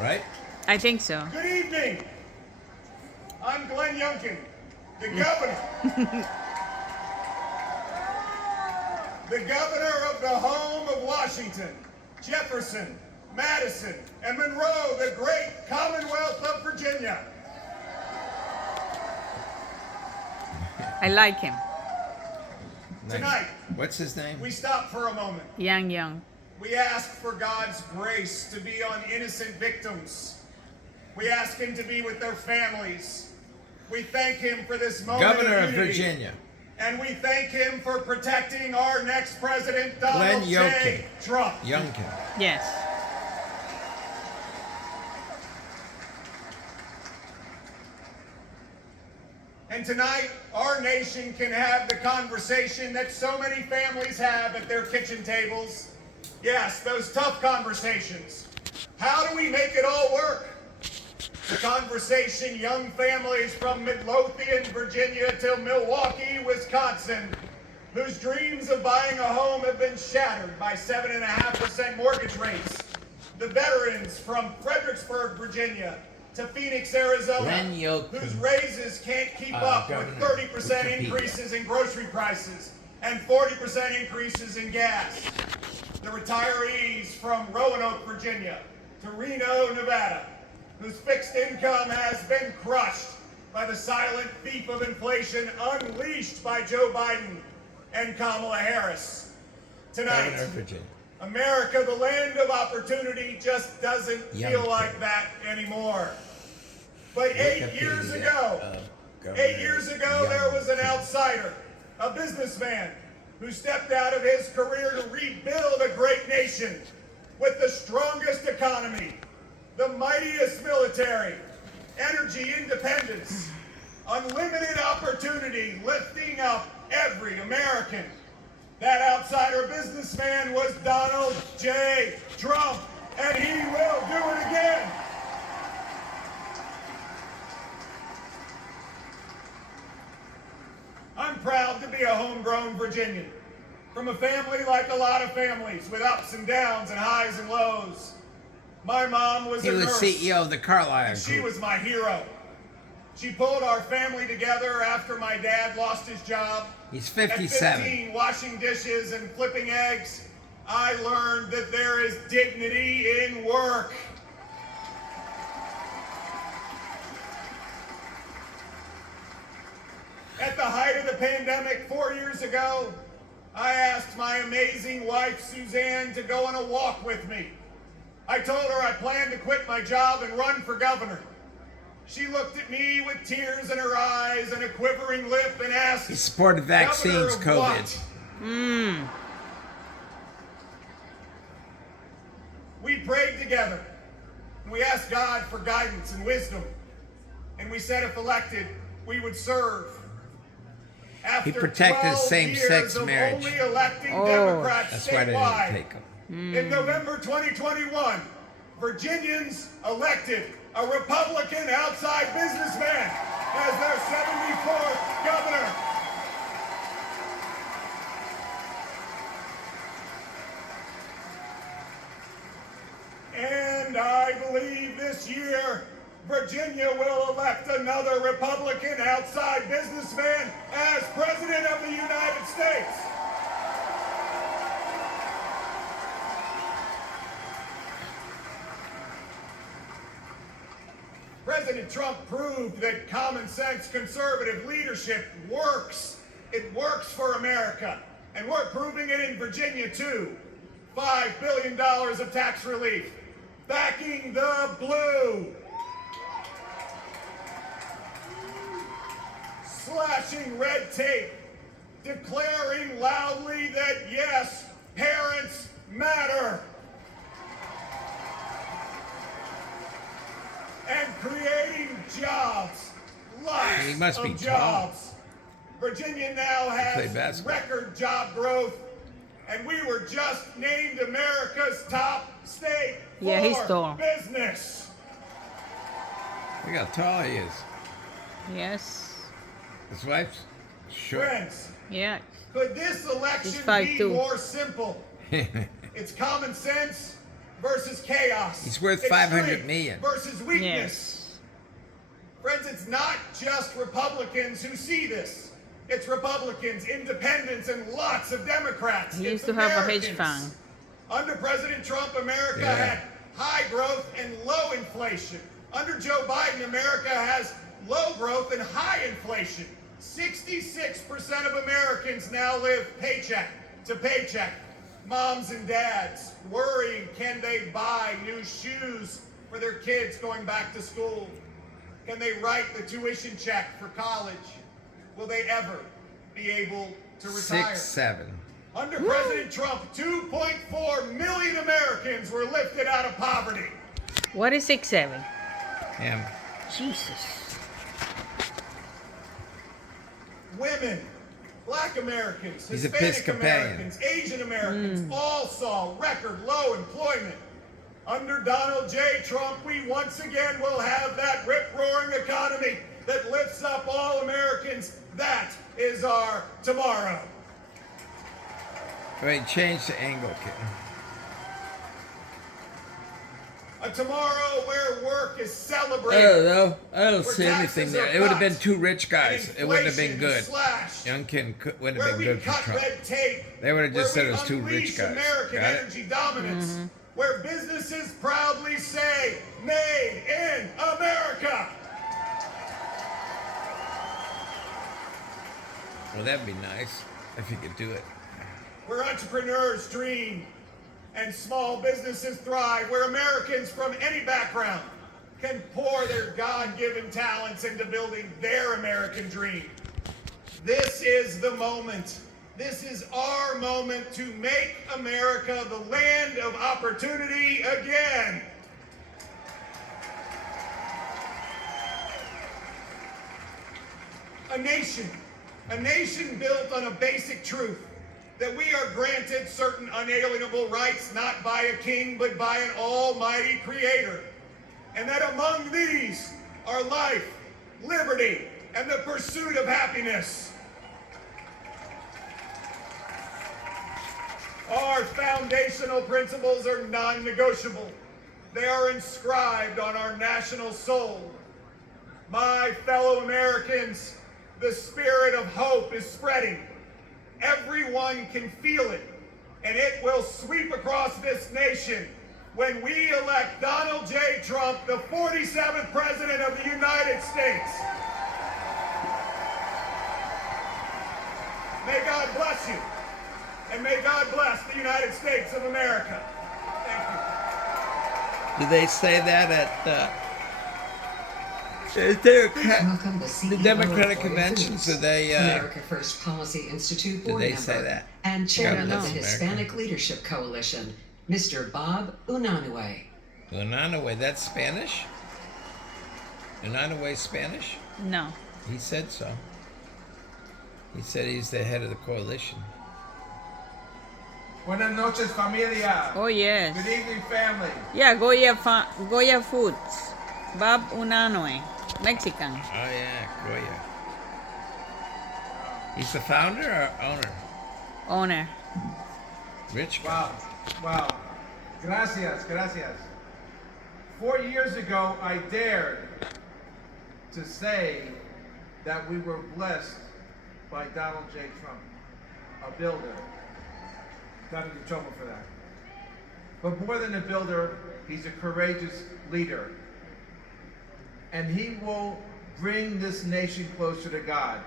right? I think so. Good evening. I'm Glenn Youngkin, the governor. The governor of the home of Washington, Jefferson, Madison, and Monroe, the great Commonwealth of Virginia. I like him. Nice. Tonight, What's his name? we stop for a moment. Young. We ask for God's grace to be on innocent victims. We ask him to be with their families. We thank him for this moment Governor of of unity. Virginia. And we thank him for protecting our next president, Donald Glenn J. Youngkin. Trump. Youngkin. Yes. And tonight, our nation can have the conversation that so many families have at their kitchen tables. Yes, those tough conversations. How do we make it all work? The conversation young families from Midlothian, Virginia to Milwaukee, Wisconsin, whose dreams of buying a home have been shattered by 7.5% mortgage rates. The veterans from Fredericksburg, Virginia to Phoenix, Arizona, Glenn Youngkin. whose raises can't keep up with Governor, 30% Wikipedia. increases in grocery prices and 40% increases in gas. The retirees from Roanoke, Virginia to Reno, Nevada, whose fixed income has been crushed by the silent thief of inflation unleashed by Joe Biden and Kamala Harris. Tonight, Governor of Virginia. America, the land of opportunity, just doesn't feel like that anymore. But 8 years ago, there was an outsider, a businessman, who stepped out of his career to rebuild a great nation with the strongest economy, the mightiest military, energy independence, unlimited opportunity, lifting up every American. That outsider businessman was Donald J. Trump, and he will do it again. I'm proud to be a homegrown Virginian, from a family like a lot of families, with ups and downs and highs and lows. My mom was He a was nurse. CEO of the Carlisle She Group. was my hero. She pulled our family together after my dad lost his job. He's At 57. 15, washing dishes and flipping eggs, I learned that there is dignity in work. At the height of the pandemic 4 years ago, I asked my amazing wife, Suzanne, to go on a walk with me. I told her I planned to quit my job and run for governor. She looked at me with tears in her eyes and a quivering lip and asked, He supported vaccines, "Governor of COVID. what?" We prayed together, and we asked God for guidance and wisdom. And we said if elected, we would serve. After He protected 12 same-sex years of marriage. only electing Oh. Democrats That's why they statewide, didn't take him. in November 2021, Virginians elected a Republican outside businessman as their 74th governor. And I believe this year, Virginia will elect another Republican outside businessman as President of the United States. President Trump proved that common sense conservative leadership works. It works for America. And we're proving it in Virginia too. $5 billion of tax relief. Backing the blue. Slashing red tape. Declaring loudly that yes, parents matter. And creating jobs, lots He must be of tall. jobs. Virginia now Play has basketball. record job growth, and we were just named America's top state Yeah, for he's tall. business. Look how tall he is. Yes. His wife's short. Friends, Yeah. could this election He's be 5'2". more simple? It's common sense, versus chaos. He's worth It's 500 strength million. versus weakness. Yes. Friends, it's not just Republicans who see this. It's Republicans, independents, and lots of Democrats. He used It's to have a hedge Americans. fund. Under President Trump, America Yeah. had high growth and low inflation. Under Joe Biden, America has low growth and high inflation. 66% of Americans now live paycheck to paycheck. Moms and dads worrying, can they buy new shoes for their kids going back to school? Can they write the tuition check for college? Will they ever be able to retire? 6, 7. Under President Trump, 2.4 million Americans were lifted out of poverty. What is 6'7"? Him. Jesus. Women, Black Americans, He's Hispanic Episcopalian. Americans, Asian Americans all saw record low employment. Under Donald J. Trump, we once again will have that rip-roaring economy that lifts up all Americans. That is our tomorrow. Wait, change to Anglican. A tomorrow where work is I celebrated. don't know. I don't Where see anything taxes there. are It would have been cut, two rich guys. and It wouldn't have been inflation is good. slashed. Youngkin wouldn't Where have been we good for cut Trump. red tape. They would have just where said we it was two rich unleash guys. American Got it? energy dominance. Where businesses proudly say, "Made in America." Well, that'd be nice if you could do it. Where entrepreneurs dream and small businesses thrive. Where Americans from any background can pour their God-given talents into building their American dream. This is the moment. This is our moment to make America the land of opportunity again. A nation built on a basic truth that we are granted certain unalienable rights not by a king but by an almighty creator. And that among these are life, liberty, and the pursuit of happiness. Our foundational principles are non-negotiable. They are inscribed on our national soul. My fellow Americans, the spirit of hope is spreading. Everyone can feel it, and it will sweep across this nation when we elect Donald J. Trump, the 47th President of the United States. May God bless you, and may God bless the United States of America. Thank you. Do they say that at Welcome the CEO Democratic of conventions? Do they America First Policy Institute board they member say that? and chairman God of the bless Hispanic Leadership Coalition, Mr. Bob Unanue. Unanue, that's Spanish? Unanue Spanish? No. He said so. He said he's the head of the coalition. Buenas noches, familia. Oh, yes. Good evening, family. Yeah, Goya Foods. Bob Unanue. Mexican. Oh yeah, Goya. He's the founder or owner? Owner. Rich guy. Wow, wow. Gracias, gracias. 4 years ago, I dared to say that we were blessed by Donald J. Trump, a builder. Got into trouble for that. But more than a builder, he's a courageous leader. And he will bring this nation closer to God.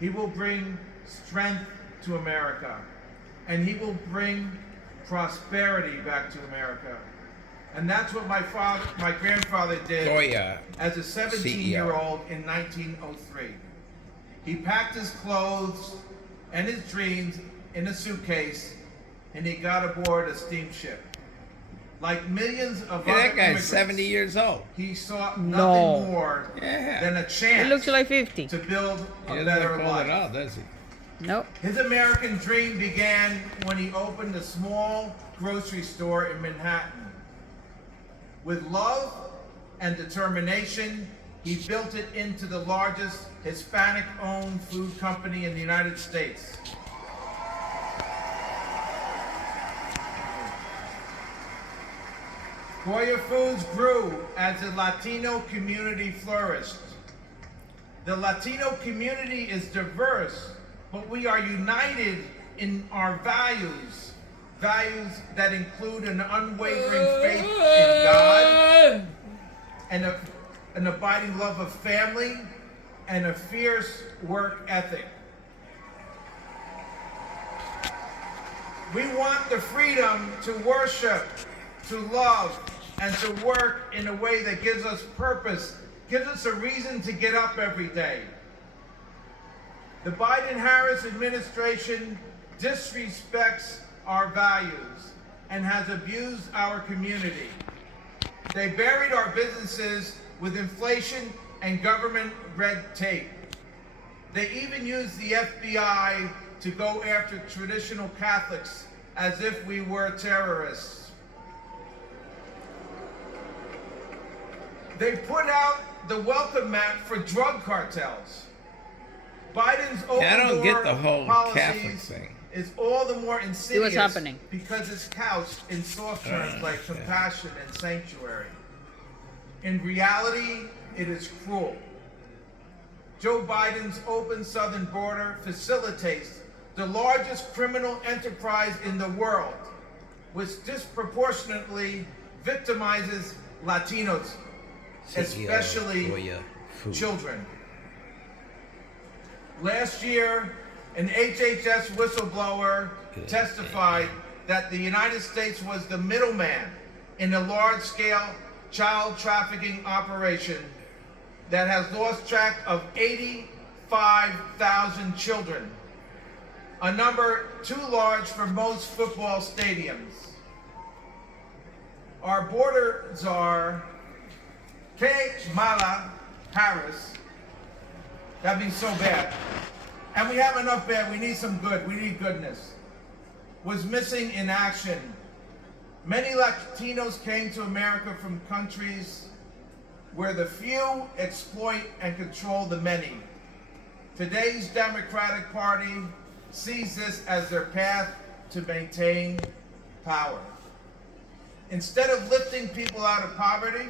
He will bring strength to America. And he will bring prosperity back to America. And that's what my grandfather did Goya. as a 17-year-old in 1903. He packed his clothes and his dreams in a suitcase, and he got aboard a steamship. Like millions of Hey, other that guy's immigrants, 70 years old. he sought No. nothing more Yeah. than a He chance looks like 50. to build He a doesn't better look old at life. all, does he? Nope. His American dream began when he opened a small grocery store in Manhattan. With love and determination, he built it into the largest Hispanic-owned food company in the United States. Goya Foods grew as the Latino community flourished. The Latino community is diverse, but we are united in our values. Values that include an unwavering faith in God, and an abiding love of family, and a fierce work ethic. We want the freedom to worship, to love, and to work in a way that gives us purpose, gives us a reason to get up every day. The Biden-Harris administration disrespects our values and has abused our community. They buried our businesses with inflation and government red tape. They even used the FBI to go after traditional Catholics as if we were terrorists. They put out the welcome mat for drug cartels. Biden's open I don't get door the whole policies Catholic thing. is all the more insidious what's happening. because it's couched in soft terms like compassion and sanctuary. In reality, it is cruel. Joe Biden's open southern border facilitates the largest criminal enterprise in the world, which disproportionately victimizes Latinos, especially Goya Foods. children. Last year, an HHS whistleblower testified that the United States was the middleman in a large-scale child trafficking operation that has lost track of 85,000 children, a number too large for most football stadiums. Our border czar, Kamala Harris, that'd be so bad. And we have enough bad, we need some good, we need goodness. Was missing in action. Many Latinos came to America from countries where the few exploit and control the many. Today's Democratic Party sees this as their path to maintain power. Instead of lifting people out of poverty,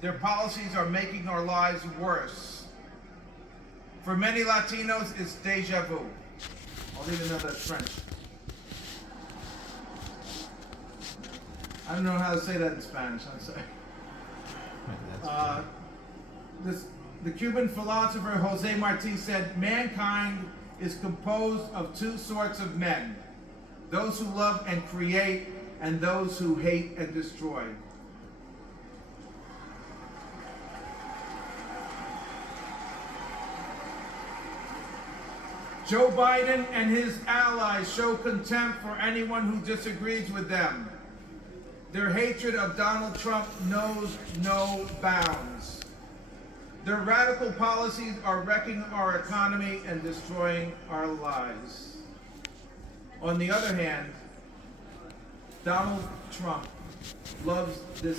their policies are making our lives worse. For many Latinos, it's deja vu. I'll even know that's French. I don't know how to say that in Spanish, I'm sorry. The Cuban philosopher Jose Marti said, mankind is composed of two sorts of men, those who love and create, and those who hate and destroy. Joe Biden and his allies show contempt for anyone who disagrees with them. Their hatred of Donald Trump knows no bounds. Their radical policies are wrecking our economy and destroying our lives. On the other hand, Donald Trump loves this